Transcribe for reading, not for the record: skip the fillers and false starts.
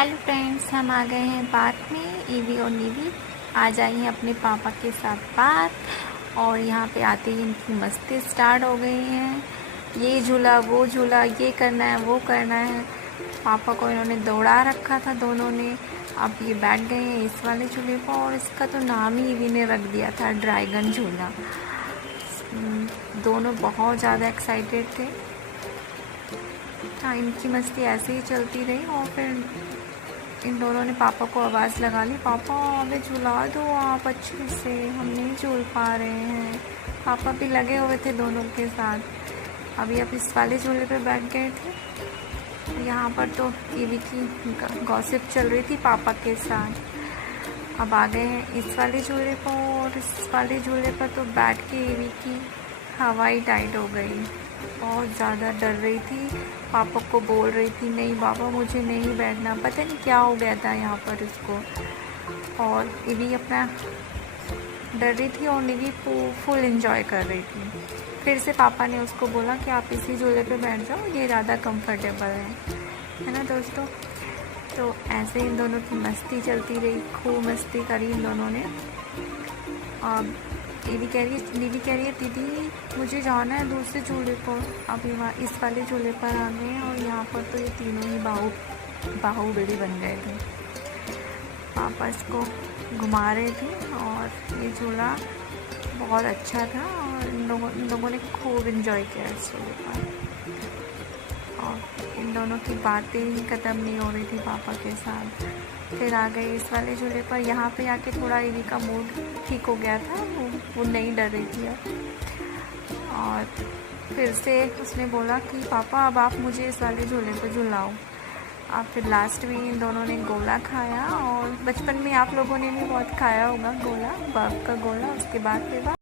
Hello friends, हम आ गए हैं पार्क में। ईवी और नीवी आ जाई हैं अपने पापा के साथ पार्क, और यहाँ पे आते ही इनकी मस्ती स्टार्ट हो गई हैं। ये झूला, वो झूला, ये करना है, वो करना है। पापा को इन्होंने दौड़ा रखा था दोनों ने। अब ये बैठ गए हैं इस वाले झूले पर, और इसका तो नाम ही ईवी ने रख दिया था, ड्रैगन झूला। दोनों बहुत ज़्यादा एक्साइटेड थे। हाँ, इनकी मस्ती ऐसे ही चलती रही, और फिर इन दोनों ने पापा को आवाज़ लगा ली, पापा हमें झुला दो आप अच्छे से, हम नहीं झूल पा रहे हैं। पापा भी लगे हुए थे दोनों के साथ। अभी अब इस वाले झूले पे बैठ गए थे। यहाँ पर तो ईवी की गॉसिप चल रही थी पापा के साथ। अब आ गए हैं इस वाले झूले पर, और इस वाले झूले पर तो बैठ के ईवी की हवा ही टाइट हो गई। बहुत ज़्यादा डर रही थी, पापा को बोल रही थी नहीं पापा मुझे नहीं बैठना। पता नहीं क्या हो गया था यहाँ पर इसको। और ईवी अपना डर रही थी और नीवी फुल एंजॉय कर रही थी। फिर से पापा ने उसको बोला कि आप इसी झूले पे बैठ जाओ, ये ज़्यादा कंफर्टेबल है ना दोस्तों। तो ऐसे इन दोनों की मस्ती चलती रही, खूब मस्ती करी इन दोनों ने। नीवी कह रही है दीदी मुझे जाना है दूसरे झूले पर। अभी वहाँ इस वाले झूले पर आ गए हैं, और यहाँ पर तो ये तीनों ही बाहुबली बन गए थे। पापा इसको घुमा रहे थे, और ये झूला बहुत अच्छा था, और इन लोगों ने खूब इन्जॉय किया इस झूले पर। और इन दोनों की बातें ही ख़त्म नहीं हो रही थी पापा के साथ। फिर आ गए इस वाले झूले पर। यहाँ पे आके थोड़ा ईवी का मूड ठीक हो गया था, वो नहीं डर रही थी अब। और फिर से उसने बोला कि पापा अब आप मुझे इस वाले झूले पर झुलाओ। अब फिर लास्ट में इन दोनों ने गोला खाया, और बचपन में आप लोगों ने भी बहुत खाया होगा गोला, बर्फ़ का गोला। उसके बाद फिर